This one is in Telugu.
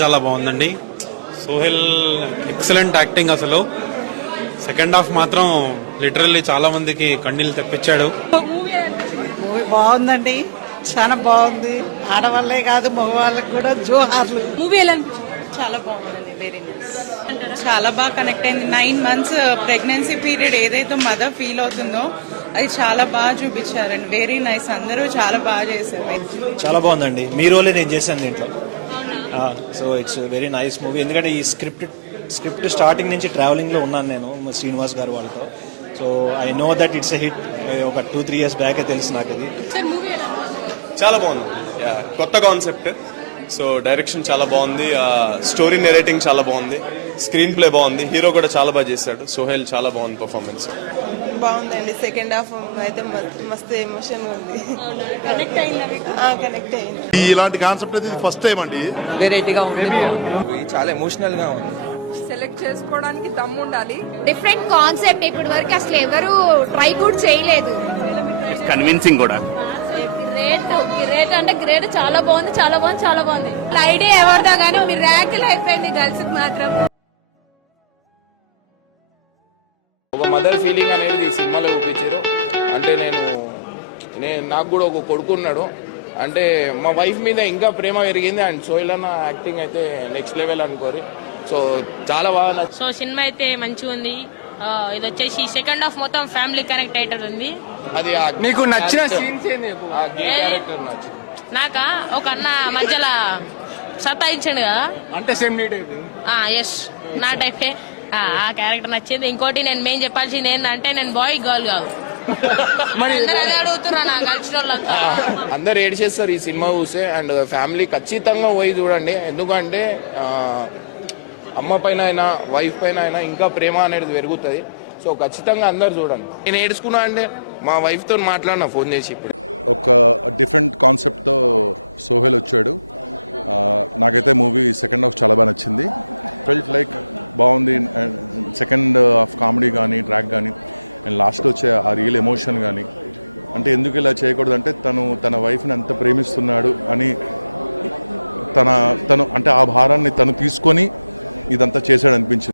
చాలా బాగుందండి. Sohel excellent acting. అసలు సెకండ్ హాఫ్ మాత్రం లిటరల్లీ చాలా మందికి కన్నీళ్ళు తెప్పించాడు. బాగుందండి, చాలా బాగుంది. ఆడవాళ్ళే కాదు మగవాళ్ళకి కూడా చాలా బాగుంది. చాలా బాగా కనెక్ట్ అయింది. 9 months ప్రెగ్నెన్సీ పీరియడ్ ఏదైతే మదర్ ఫీల్ అవుతుందో అది చాలా బాగా చూపిస్తారండి. Very nice. అందరూ చాలా బాగా చేస్తారు. చాలా బాగుందండి. మీ రోలే నేను చేశాను దీంట్లో. Very nice movie. ఎందుకంటే ఈ స్క్రిప్ట్ స్టార్టింగ్ నుంచి ట్రావెలింగ్లో ఉన్నాను నేను శ్రీనివాస్ గారు గారితో. So I know that it's hit. ఒక 2-3 years బ్యాక్ తెలుసు నాకు. చాలా బాగుంది, కొత్త కాన్సెప్ట్. సో డైరెక్షన్ చాలా బాగుంది, స్టోరీ నెరేటింగ్ చాలా బాగుంది, స్క్రీన్ ప్లే బాగుంది, హీరో కూడా చాలా బాగా చేశాడు. సోహెల్ చాలా బాగుంది పర్ఫార్మెన్స్. ఇలాంటి కాన్సెప్ట్ అయితే ఫస్ట్ టైం అండి, వెరైటీగా ఉంది. ఒక మదర్ ఫీలింగ్ అనేది ఈ సినిమాలో చూపించారు. అంటే నాకు కూడా ఒక కొడుకున్నాడు. అంటే మా వైఫ్ మీద ఇంకా ప్రేమ పెరిగింది. అండ్ సోహెల్ అన్న యాక్టింగ్ అయితే నెక్స్ట్ లెవెల్ అనుకోరి. సో చాలా బాగా నచ్చింది. సో సినిమా అయితే మంచిగా ఉంది. ఇది వచ్చేసి సెకండ్ హాఫ్ మొత్తం ఫ్యామిలీ కనెక్ట్ అవుతుంది. అది నీకు నచ్చిన సీన్స్ ఏంది? క్యారెక్టర్ నచ్చింది నాక. ఒక అన్న మధ్యలో సతాయించండు కదా, అంటే సేమ్ నీ టైప్. ఎస్, నా టైపే. ఆ క్యారెక్టర్ నచ్చింది. ఇంకోటి నేను మెయిన్ చెప్పాల్సింది ఏంటంటే నేను బాయ్ గర్ల్ కాదు. మరి అందరూ అదే అడుగుతున్నా నాకు కలిసిన వాళ్ళంతా. అందరు ఏడ్ చేస్తారు ఈ సినిమా చూస్తే. అండ్ ఫ్యామిలీ ఖచ్చితంగా పోయి చూడండి. ఎందుకంటే అమ్మ పైన అయినా వైఫ్ పైన అయినా ఇంకా ప్రేమ అనేది పెరుగుతుంది. సో ఖచ్చితంగా అందరు చూడండి. నేను ఏడ్చుకున్నా అంటే మా వైఫ్తో మాట్లాడినా ఫోన్ చేసి. ఇప్పుడు ఒక డిఫరెంట్ కాన్సెప్ట్తో సోహెల్ వచ్చాడు. నాకైతే మూవీ సెకండ్ హాఫ్ చాలా బాగా నచ్చింది. ఫెల్ట్ లైక్ బాగుంది. సెకండ్ హాఫ్ కామెడీ కానీ ట్రాక్ కానీ అండ్ లాస్ట్లో వచ్చే ఆ రియల్ ఎమోషన్ కానీ, అంటే ఎందుకు ఇలా చేయకూడదు అంటే తన వైఫ్ని ఎంత ప్రేమిస్తున్నాడు అని తను అంటే ఆ భారాన్ని తను తీసుకొని ఇదంతా చేశాడు అనిపించింది.